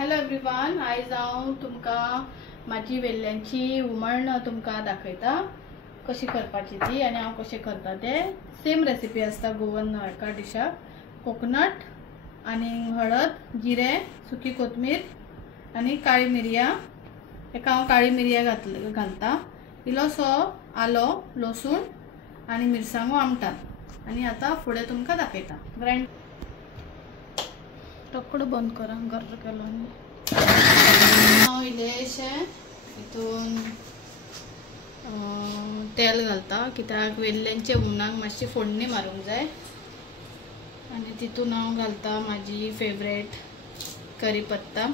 Hello everyone, आयज हांव तुमकां माझी वेल्ल्यांची हुमण तुमकां दाखयता कशी करपाची ती आनी हांव कशें करता ते सेम रेसिपी आसता गोवन एका डिशाक। कोकोनट आनी हळद, जिरें, सुकी कोथमीर आनी काळी मिरयां। एका हांव काळी मिरयां घालता, इल्लोसो आलो, लसूण आनी मिरसांगो आमटात। आनी आतां फुडें तुमकां दाखयता। ग्राइंड टक्कड बंद करा, गर्र केलो हांव इल्लेशें हितून तेल घालता, कित्याक वेल्ल्यांचे हुमणाक मातशी फोडणी मारूंक जाय। आनी तितून हांव घालता म्हाजी फेवरेट करीपत्ता,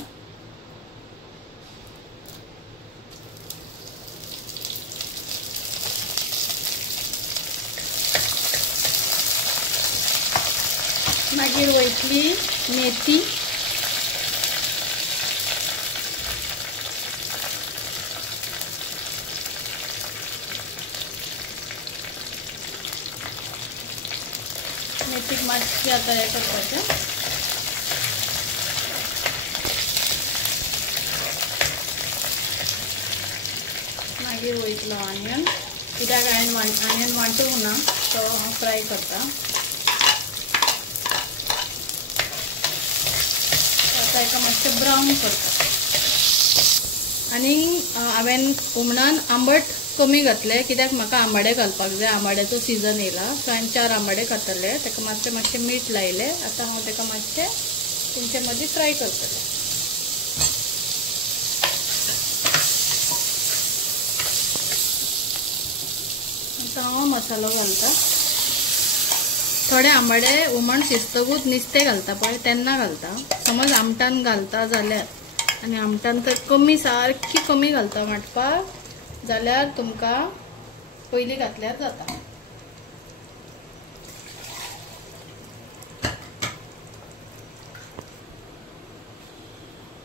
मागीर वयतली मेथी, मेथीक मातशी आतां हें करपाचें। मागीर वयतलो ऑनियन, कित्याक हांवें ऑनियन वांटूंक ना, तो हांव फ्राय करता। आता एका मातशें ब्रावन करता। आनी हांवें हुमणान आंबट कमी घातले, कित्याक म्हाका आंबाडे घालपाक जाय, आंबाड्याचो सीजन येयला, सो हांवें 4 आंबाडे घातले, ताका मातशें मीठ लायले। आतां हांव ताका मातशें तेंचे मदीं फ्राय करतलें। आतां हांव मसालो घालता। थोडे आंबाडे हुमण शिजतकूच नुस्तें घालता पळय तेन्ना घालता। समज आमटान घालता जाल्यार, आनी आमटान तर कमी, सारकी कमी घालता वांटपाक जाल्यार तुमकां पयलीं घातल्यार जाता।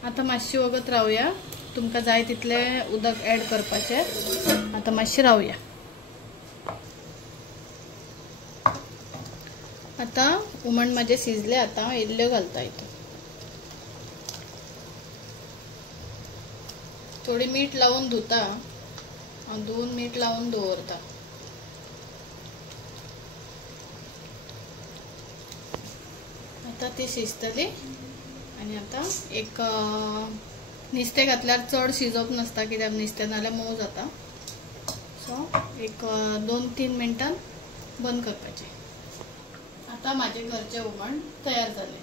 आतां मातशी वगत रावया, तुमकां जाय तितलें उदक ऍड करपाचें। आतां मातशें रावया। आता हुमण माझे शिजले, आता हांव येल्ल्यो घालता हितून। थोडी मीठ लावून धुता, हांव धुवन मीठ लावून दवरता। आता ती शिजतली आनी आता एक नुस्तें घातल्यार चड शिजप नासता, कित्याक नुस्तें नाल्यार मोव जाता। सो एक 2-3 मिनटां बंद करपाचें। आता माझे घरचे हुमण तयार झाले।